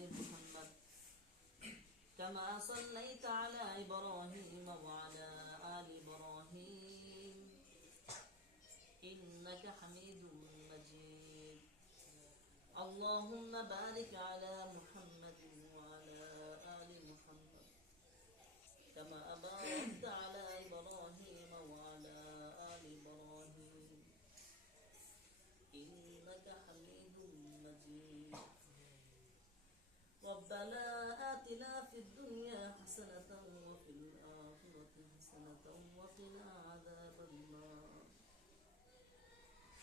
آل محمد كما صليت على إبراهيم وعلى آل إبراهيم إنك حميد مجيد اللهم بارك على محمد وعلى آل محمد كما باركت على إبراهيم وعلى آل إبراهيم إنك حميد مجيد ربنا آتنا في الدنيا حسنة وفي الآخرة حسنة وقنا عذاب النار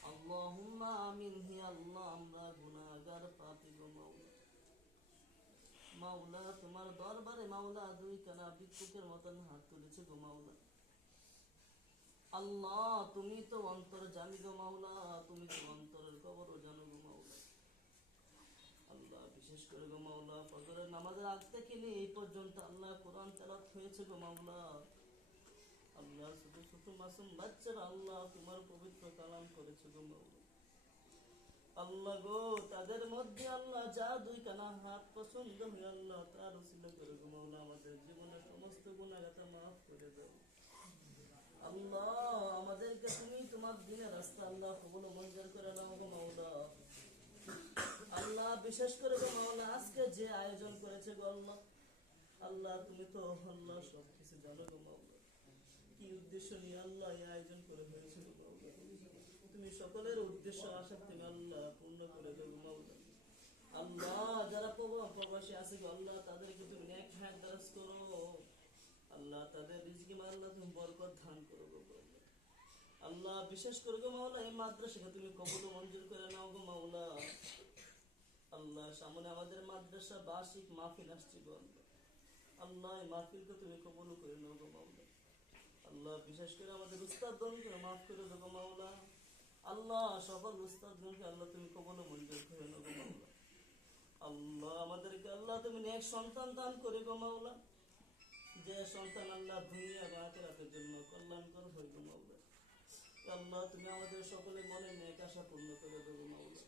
اللهم آمين হে আল্লাহ আমরা গুনাহগার পাপী গো মাওলা মাওলা তোমার দরবারে মাওলা দুই কানা ভিক্ষুকের মতন হাত তুলেছে গো মাওলা আল্লাহ তুমি তো অন্তর জানি গো মাওলা তুমি তো অন্তরের খবরও জানো গো মাওলা আল্লাহ বিশেষ করে গো মাওলা ফজরের নামাজের আগ থেকে নিয়ে এই পর্যন্ত আল্লাহ কোরআন তেলাওয়াত হয়েছে গো মাওলা আল্লাহ ছোট ছোট মাসুম বাচ্চারা আল্লাহ তোমার পবিত্র কালাম করেছে গো মাওলা আল্লাহ গো তাদের মধ্যে আল্লাহ যা দুই কানা হাত পছন্দ হয়ে আল্লাহ তার উসিলা করে গো মাওলা আমাদের জীবনের সমস্ত গুনাহগাতা মাফ করে দাও আল্লাহ আমাদেরকে তুমি তোমার দ্বীনের রাস্তা আল্লাহ কবুল ও মঞ্জুর করে নাও গো মাওলা আল্লাহ বিশেষ করে গো মাওলা আজকে যে আয়োজন করেছে গো আল্লাহ আল্লাহ তুমি তো আল্লাহ সব কিছু জানো গো মাওলা কি উদ্দেশ্য নিয়ে আল্লাহ এই আয়োজন করে হয়েছে গো মাওলা তুমি সকলের উদ্দেশ্য আশা তুমি আল্লাহ পূর্ণ করে দেবো মাওলা আল্লাহ যারা প্রবাসী আছে গো আল্লাহ তাদেরকে তুমি নেক হায়াত দারাজ করো আল্লাহ তাদের রিজকে আল্লাহ তুমি বরকত দান করো গো মাওলা আল্লাহ বিশেষ করে গো মাওলা এই মাদ্রাসাকে তুমি কবুল ও মঞ্জুর করে নাও গো মাওলা আল্লাহ সামনে আমাদের মাদ্রাসা বার্ষিক মাহফিল আসছে গো আল্লাহ আল্লাহ এই মাহফিলকে তুমি কবুল করে নাও গো মাওলা আল্লাহ বিশেষ করে আমাদের উস্তাদগণকে মাফ করে দাও গো মাওলা আল্লাহ সকল উস্তাদগণকে আল্লাহ তুমি কবুল ও মঞ্জুর করে নাও গো মাওলা আল্লাহ আমাদেরকে আল্লাহ তুমি নেক সন্তান দান করে গো মাওলা যে সন্তান আল্লাহ দুনিয়া বা আখিরাতের জন্য কল্যাণকর হয় গো মাওলা আল্লাহ তুমি আমাদের সকলের মনে নেক আশা পূর্ণ করে দাও গো মাওলা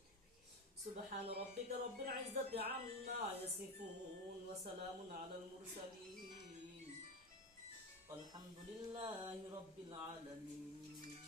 سبحان ربك رب العزة عما يصفون وسلام على المرسلين والحمد لله رب العالمين